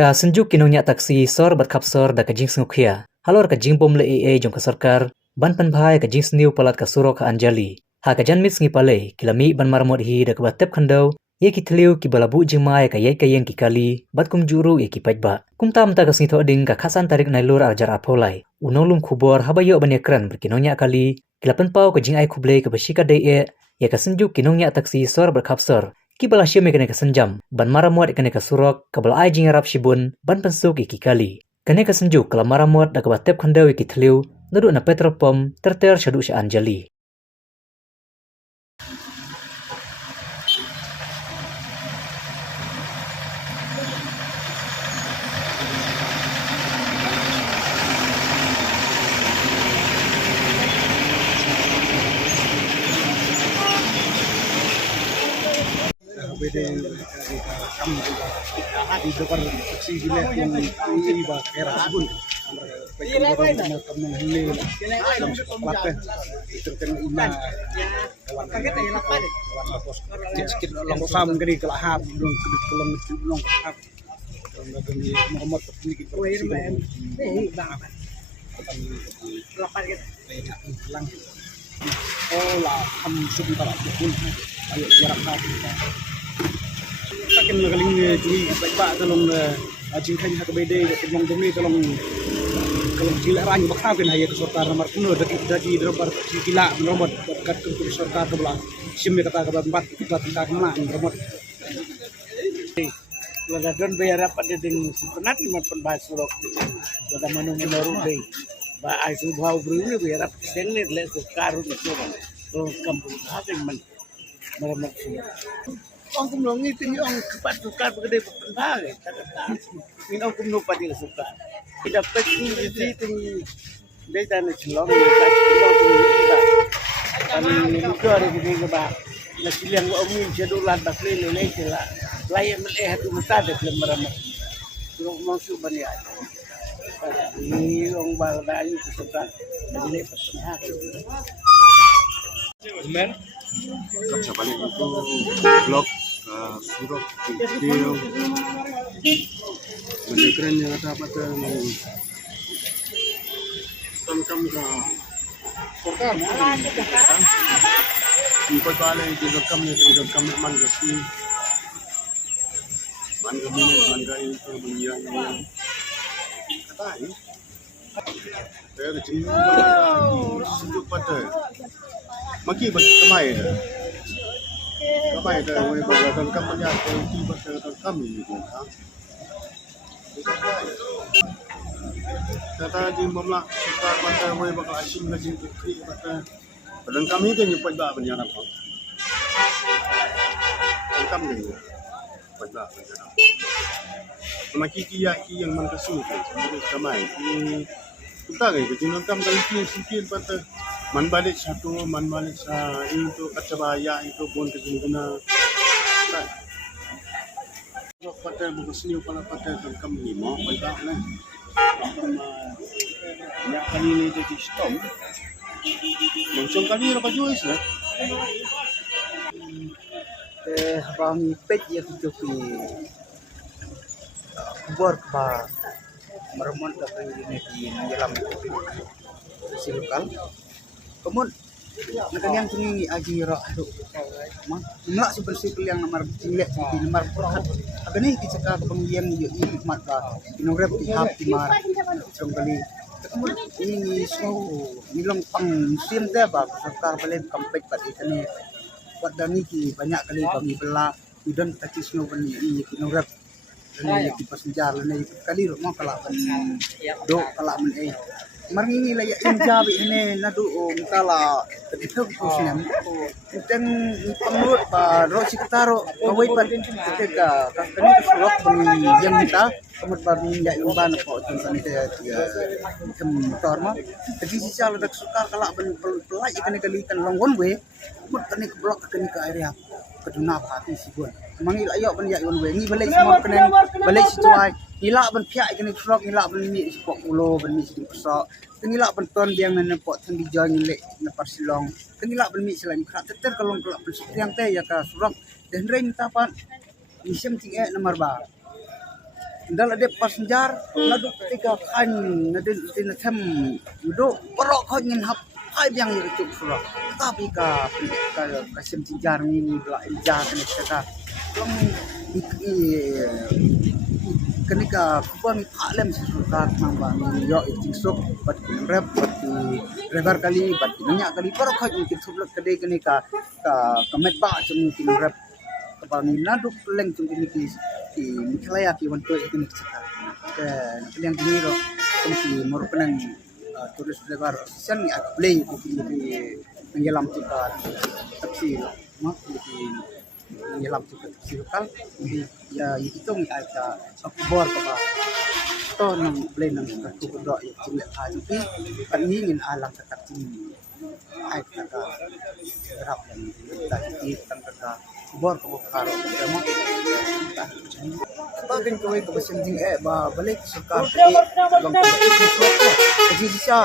Ka senjuk kinongnya taksi sor bat kapsor da kajing sengukhia. Halor kajing bom le jong ka sarkar ban panbhai kajing sniu palat ka surok ka Anjali. Ha kajan mit sngi pale kilami ban marmot hi da ka tep khandau ye ki thliu ki balabu jingmai ka ye kayeng ki kali bat kum juru ye ki pajba. Kum tam ta ka sngi thoding ka khasan tarik nailur ajar apolai. Unolong khubor habayo ban ekran berkinongnya kali kilapan pau kajing ai khuble ka bashika de ye ka senjuk kinongnya taksi sor bat kapsor. Ki bala syem kene ka senjam ban maramot kene ka surok ka bala ai jing rap shibun ban pensuk iki kali kene ka senjuk kala maramot da ka batep khandau iki thliu nadu na petrol pom terter shadu sha Anjali. Beda kam juga di depan taksi gila yang ini bah era pun kam hele lape itu kan ina kaget ya lapan pos sedikit long sam gini kelahap long hap lagi Muhammad ini lapan lang oh lah kam sebentar pun ayo jarak takin magaling curi ba talong ajing kanya ka bede kimong dumi talong gila rany bakha ken haye sorkar nomor 1 dadi drobar gila nomor kat ke sorkar ke belah sim kata ka 4 kita tingkat mana nomor lada don bayar apa ding sepenat lima penbahas surok lada manu menoru dei ba ai su bhau bru bayar apa senne le sorkar itu kampung hatin man meramat orang kumno ngitin yung kepat sukar pagde pagpagay minong kumno pa din sukar dapat ini ting data na silong ka silong iba kami nito ari gini ba na silang umin jadulan bakle lele sila layan melihat umtade film meramat tulong masuk bani aja ini orang baldayu sukar jadi pagpagay Men, sa balik itu blog surok video menekran yang ada pada tangkam ka sorkar ikut balik di rekam man gasmi man gamin man ga itu menyiang kata ini saya kecil sejuk pada maki kamay dah we bagatan kamanya ti bagatan kami gitu ha kata di mamla sukar pada we bakal asim lagi kri pada badan kami kan nyupat ba benyana apa kami nyupat ba benyana maki kia yang man kasu kamay ini kita ke jinon kam kali sikit pada man balik satu man balik sa itu kacabaya itu bon kejengna pada bukus niu pala pada kami mau pada na ya kali ini jadi stop langsung kali apa jual lah bang pet ya tu kubur ba meremon ka ini di dalam silukan kemun nakaliang tungi aji ro adu mah nggak super yang nomor cilik di nomor perhat agani kicaka kepengian yo mat ba inogrep di hap di mar trong kali kemun ini so nilong pang musim teh ba sarkar balen kampek pat ikani wadani ki banyak kali bagi bela udan tacis no bani i inogrep dan di passenger lane kali ro mo kala do kala men maringi la yang jabi ini nadu mutala itu kusnya dan pengut ba rosi ketaro kawai pan ketika kini kesulok yang kita kemudian baru ya umban kok tentang itu ya motor mah jadi sisa ledak suka kalau pelai ikan kali kan long one way kemudian blok ke area keduna hati sibun mangi ayo ban ya one way ni balik semua kena balik situai hilak ban pihak ikan kesulok hilak ban ni sepok ulo ban ni sedikit pesok Tengilak penton yang nenepot teng dijual nilai nepar silong. Tengilak bermi selain kerak teter kalau kelak bersutiang teh ya ka surang dan rem tapan isim tiga nomor ba. Dal ada passenger nadu tiga kan nadu tinasem duduk perok kau ingin hap hai yang itu surah tapi kasim tijar ini belah jar kena kata long kenika kuban alam sesuatu nambah yo itu sok bat rep bat rebar kali bat minyak kali perok kau ingin sublek kedai kenika kemet ba cuma rep kapal nadu leng cuma ki mikalaya ki wanto ini cakap ke yang diniro kami merupakan turis lebar sen ni play di menyelam tiba taksi mak di menyelam tiba taksi lokal ya itu ni ada aku bor apa to nang play nang tu do ya cuma aja kan ingin alam tetap ini ai kata rap dan tadi tentang bor ko karo mo bagin ko ito kasi ding balik suka bang jadi siya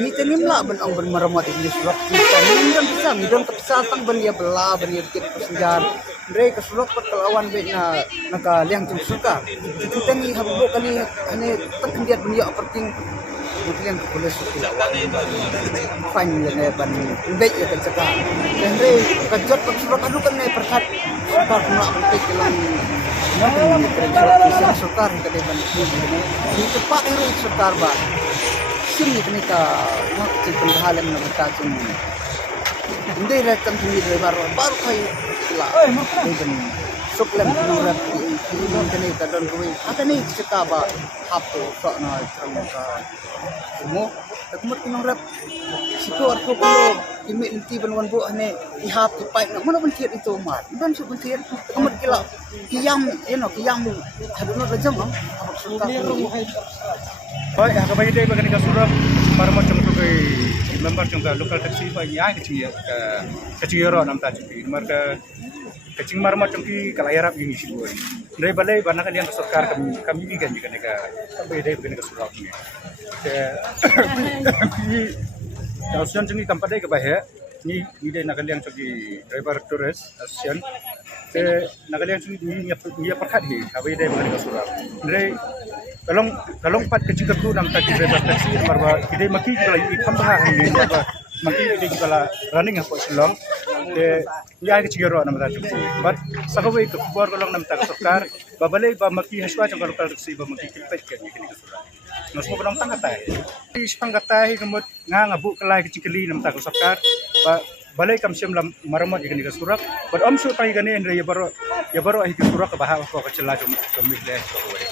ni tenimla ban ang ban maramat ini surat kita ni bisa midon kapsatang ban ya bela ban ya kit passenger re kasulok pat kalawan be na nakaliang tung suka kita ni habbo kali ane takendiat dunia perting bukan polis suka fine le ban be ya kan saka dan re kajot kasulok anu kan ne perkat suka kena penting kelang Sukar ke depan ini cepat itu sukar bah sini kenika nak cipen halam nak berkacung ini rekam sini baru kayu lah depan suklam nurat ini kenika dan kue ada ni cakap bah apa sok nak terangka semua kemudian nurat sikor tu kalau kimi inti banwan bu ane ihap tipai nak mana bentir itu mat dan su bentir kemudian kila kiyam kiyam hadunot rajam apa suka baik ha kabai dei bagani ka surab marmat chung tu kai member chung ka local taxi ba ya ke ciero nam ta ji mar ka kecing marmat chung ki kalayarap ini si boy dai balai bana ka liang sarkar kami ni kan ji kan ka kabai dei bagani ka surab ni Asian jengi kampadai ke bahaya ni ide nakaliang segi driver tourist Asian ke nakaliang segi ni perkat hi abai dai mengenai surau ndai kalong pat kecing ketu nam tadi driver taxi marwa ide maki kala ikam bah ni apa maki ide kala running apa selong ke ya kecing ro nam tadi but sakawe ke buar kalong nam tak sarkar babalai ba maki haswa jang lokal taxi ba maki kilpet ke ni surau Mas mo penong tanggatay. Is panggatay kamot nga ngabu kalay kicikali nam ta sarkar balay kam siyam lam maramot igani ka surak but amso tay gani andre ya baro ay ka surak ka baha ko ka chala kamile ko way.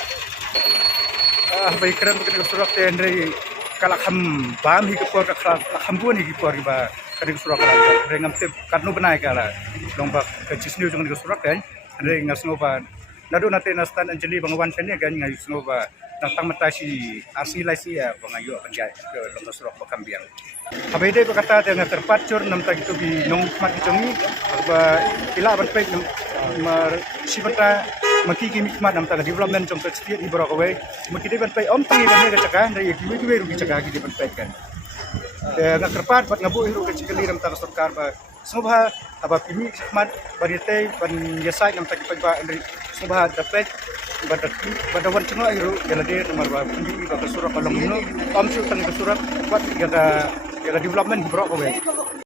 Bay kran ka surak te andre kalakham bam hi ka por ka kalakham bun hi por ba ka surak ka rengam te katno banay ka la lomba ka chisniu jong ka surak kan andre ngasno ba nado natin na stand anjali bangwan pen gan ngai sno ba tentang matasi arsi laisi ya bangayo penjai ke lomba surok bakambiang. Habede ko kata dengan terpacur nam tagi tu bi nong mat jongi ba ila ban pek mar sibata maki ki mikmat nam tagi development jong setiap ibro ko we maki de ban pek om tangi ban ga caka dari ki rugi caka ki de ban pek kan. Dengan terpat bat ngabu hiru ke cikali nam tagi sarkar ba subha aba pimi hikmat barite ban yasai nam tagi pek ba dari subha dapat badawan cuma iru jalade nomor kunjungi ke surat kalong ini om su tang ke surat buat jaga development bro kowe